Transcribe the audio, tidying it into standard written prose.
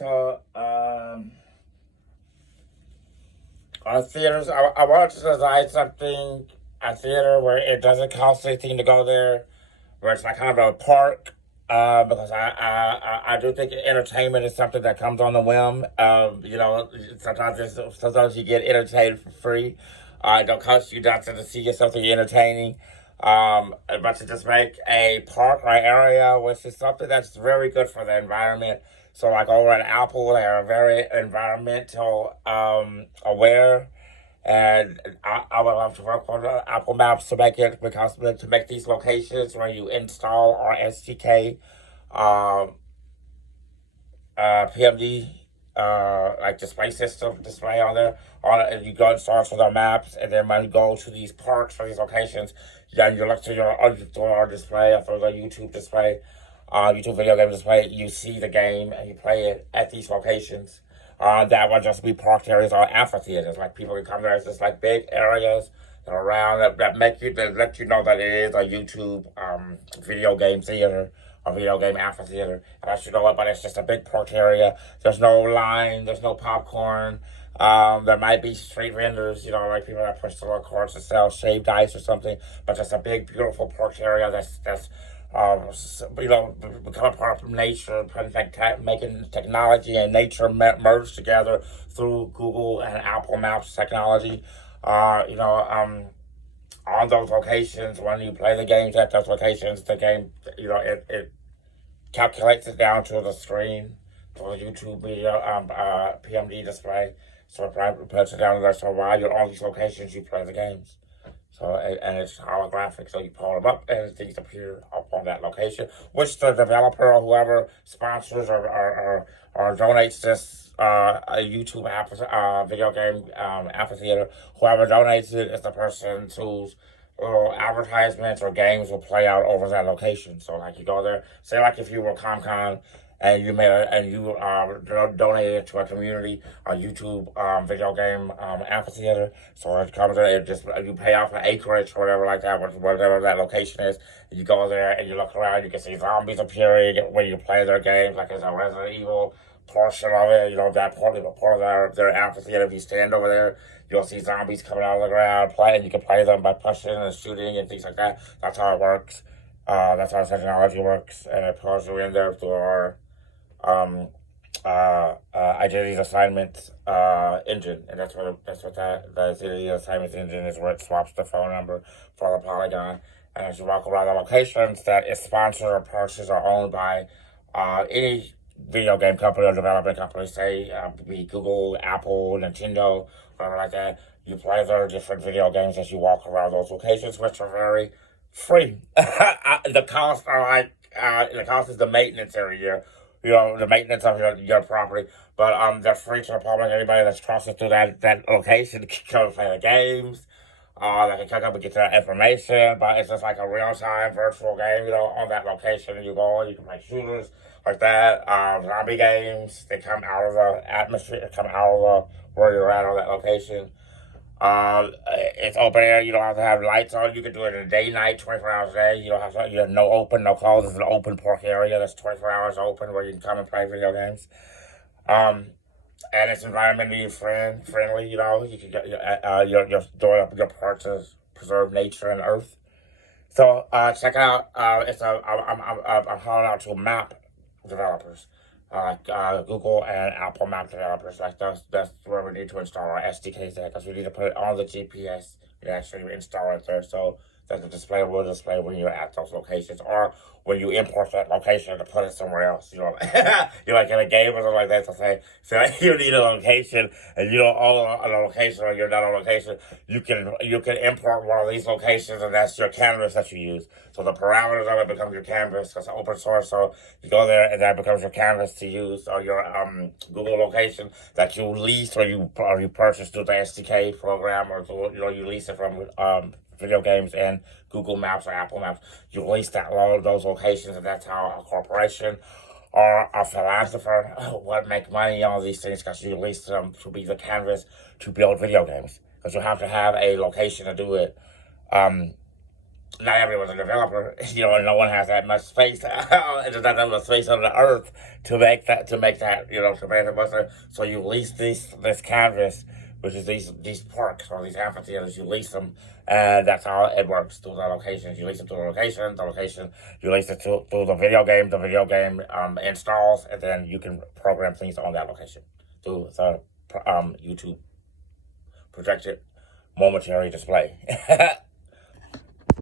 So, on theaters, I wanted to design something, a theater where it doesn't cost anything to go there, where it's like kind of a park. Because I do think entertainment is something that comes on the whim. Sometimes you get entertained for free. It don't cost you nothing to see something entertaining. But to just make a park or area, which is something that's very good for the environment. So like over at Apple, they are very environmental aware, and I would love to work on Apple Maps to make it, because to make these locations where you install our SDK, um, PMD, like display system display on there. And you go and start with our maps, and then when you go to these parks or these locations, then you look to our display, or through the YouTube display, YouTube video game display. You see the game and you play it at these locations. That would just be parked areas or amphitheaters. Like people can come there. It's just like big areas that are around that let you know that it is a YouTube video game theater, a video game amphitheater. And I should know it, but it's just a big park area. There's no line. There's no popcorn. There might be street vendors, like people that push the little carts to sell shaved ice or something. But just a big, beautiful park area that's become a part of nature, making technology and nature merge together through Google and Apple Maps technology. On those locations, when you play the games at those locations, the game, it calculates it down to the screen, to the YouTube video, PMD display. So it puts it down there. So while you're on these locations, you play the games. So, and it's holographic, so you pull them up and things appear up on that location, which the developer or whoever sponsors or donates this a YouTube video game amphitheater. Whoever donates it is the person whose little advertisements or games will play out over that location. So, like you go there, say like if you were ComCon, and you donated to a community, a YouTube video game amphitheater. So it comes in, you pay out for acreage or whatever like that, whatever that location is. You go there and you look around, you can see zombies appearing when you play their games, like there's a Resident Evil portion of it, that part of their amphitheater. If you stand over there, you'll see zombies coming out of the ground, and you can play them by pushing and shooting and things like that. That's how it works. That's how technology works, and it pulls you in there through our identity assignment engine, and that's what the identity assignment engine is, where it swaps the phone number for the polygon. And as you walk around the locations that is sponsored or purchased or owned by any video game company or development company, say be Google, Apple, Nintendo, whatever like that, you play their different video games as you walk around those locations, which are very free. The costs are the cost is the maintenance area, the maintenance of your property. But they're free to the public. Anybody that's crossing through that location can come and play the games. They can come up and get that information. But it's just like a real time virtual game, on that location. And you go, you can play shooters like that. Zombie games. They come out of the atmosphere, come out of where you're at on that location. It's open air. You don't have to have lights on. You can do it in the day, night, 24 hours a day. You have no open, no closed. It's an open park area that's 24 hours open where you can come and play video games. And it's environmentally friendly. You can get you're doing up your part to preserve nature and earth. So check it out. I'm calling out to map developers. Google and Apple Map developers. Like that's where we need to install our SDKs there, because we need to put it on the GPS and actually install it there, so that the display will display when you're at those locations, or when you import that location to put it somewhere else. You're like in a game or something like that, to say, so you need a location and you don't own a location, or you're not on location, you can import one of these locations, and that's your canvas that you use. So the parameters of it become your canvas, because it's open source. So you go there and that becomes your canvas to use, or your Google location that you lease or you purchase through the SDK program, or you lease it from video games and Google Maps or Apple Maps. You lease those locations, and that's how a corporation or a philosopher would make money on these things, because you lease them to be the canvas to build video games. Because you have to have a location to do it. not everyone's a developer, you know, and no one has that much space, there's not that much space on the earth to make that, you know, to make it. So you lease this canvas, which is these parks or these amphitheaters, you lease them, and that's how it works through the locations. You lease it to the location, you lease it to the video game installs, and then you can program things on that location through the YouTube projected momentary display.